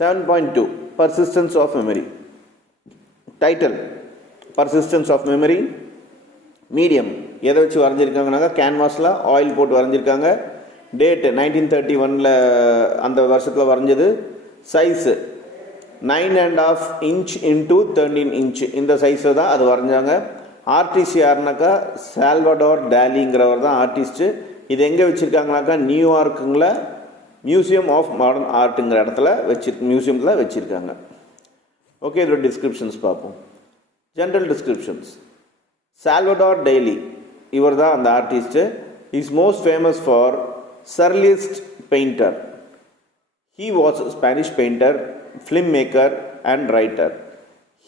7.2 Persistence of memory. Title: Persistence of memory. Medium எதை வச்சு வரைஞ்சிருக்காங்கனாக்கா கேன்வாஸில் oil போட்டு வரைஞ்சிருக்காங்க. டேட்டு 1931 அந்த வருஷத்தில் வரைஞ்சது. சைஸு 9.5 inch into 13 inch இந்த சைஸில் தான் அது வரைஞ்சாங்க. ஆர்டிஸ்ட் யாருனாக்கா சால்வடார் டாலிங்கிறவர் தான் ஆர்டிஸ்ட்டு. இது எங்கே வச்சுருக்காங்கனாக்கா நியூயார்க்குங்கள மியூசியம் ஆஃப் மாடர்ன் ஆர்ட்டுங்கிற இடத்துல மியூசியத்தில் வச்சுருக்காங்க. ஓகே, இதோட டிஸ்கிரிப்ஷன்ஸ் பார்ப்போம். General descriptions. சால்வடார் டெய்லி இவர் தான் அந்த artist. Is most famous for surrealist painter. He was a Spanish painter, filmmaker and writer.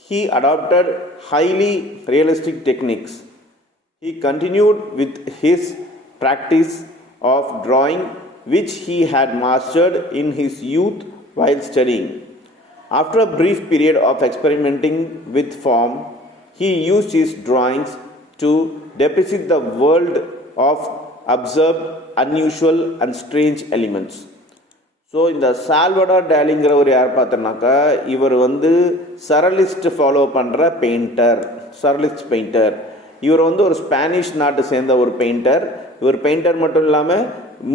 He adopted highly realistic techniques. He continued with his practice of drawing, which he had mastered in his youth while studying. After a brief period of experimenting with form, he used his drawings to depict the world of observed, unusual and strange elements. So இந்த Salvador டாலிங்கிறவர் யார் பார்த்தோம்னாக்கா இவர் சரலிஸ்ட் follow பண்ணுற painter, சரலிஸ்ட் painter. இவர் ஒரு Spanish நாட்டை சேர்ந்த ஒரு பெயிண்டர். இவர் பெயிண்டர் மட்டும் இல்லாமல்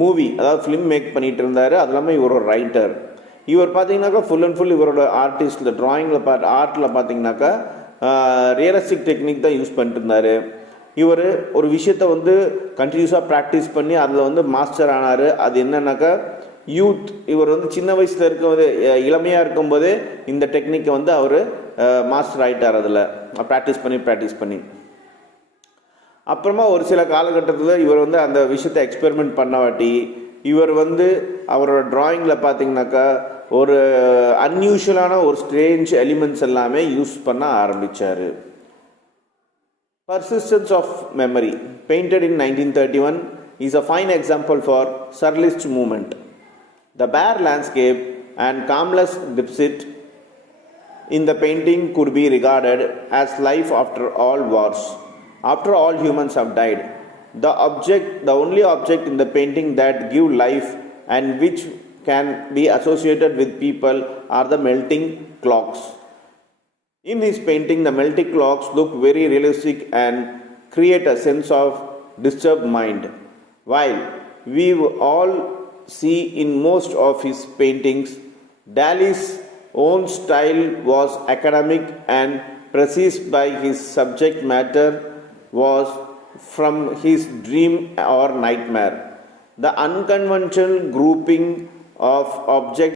மூவி, அதாவது ஃபிலிம் மேக் பண்ணிகிட்டு இருந்தார். அது இல்லாமல் இவர் ஒரு ரைட்டர். இவர் பார்த்தீங்கன்னாக்கா ஃபுல் அண்ட் ஃபுல் இவரோட ஆர்டிஸ்டில் ட்ராயிங்கில் ஆர்ட்டில் பார்த்தீங்கன்னாக்கா ரியலிஸ்டிக் டெக்னிக் தான் யூஸ் பண்ணிட்டு இருந்தார். இவர் ஒரு விஷயத்தை கண்டினியூஸாக ப்ராக்டிஸ் பண்ணி அதில் மாஸ்டர் ஆனார். அது என்னன்னாக்கா யூத். இவர் சின்ன வயசில் இருக்கும்போது, இளமையாக இருக்கும்போதே இந்த டெக்னிக்கை அவர் மாஸ்டர் ஆகிட்டார். அதில் ப்ராக்டிஸ் பண்ணி அப்புறமா ஒரு சில காலகட்டத்தில் இவர் அந்த விஷயத்தை எக்ஸ்பெரிமெண்ட் பண்ணவாட்டி இவர் அவரோட ட்ராயிங்கில் பார்த்தீங்கன்னாக்கா ஒரு அன்யூஷுவலான ஒரு ஸ்ட்ரேஞ்ச் எலிமெண்ட்ஸ் எல்லாமே யூஸ் பண்ண ஆரம்பித்தார். Persistence of memory, painted in 1931, is a fine example for surrealist movement. The bare landscape and calmless depict in the painting could be regarded as life after all wars. After all humans have died, the only object in the painting that give life and which can be associated with people are the melting clocks. In his painting, the melting clocks look very realistic and create a sense of disturbed mind. While we all see in most of his paintings, Dali's own style was academic and precise by his subject matter was from his dream or nightmare. The unconventional grouping of objects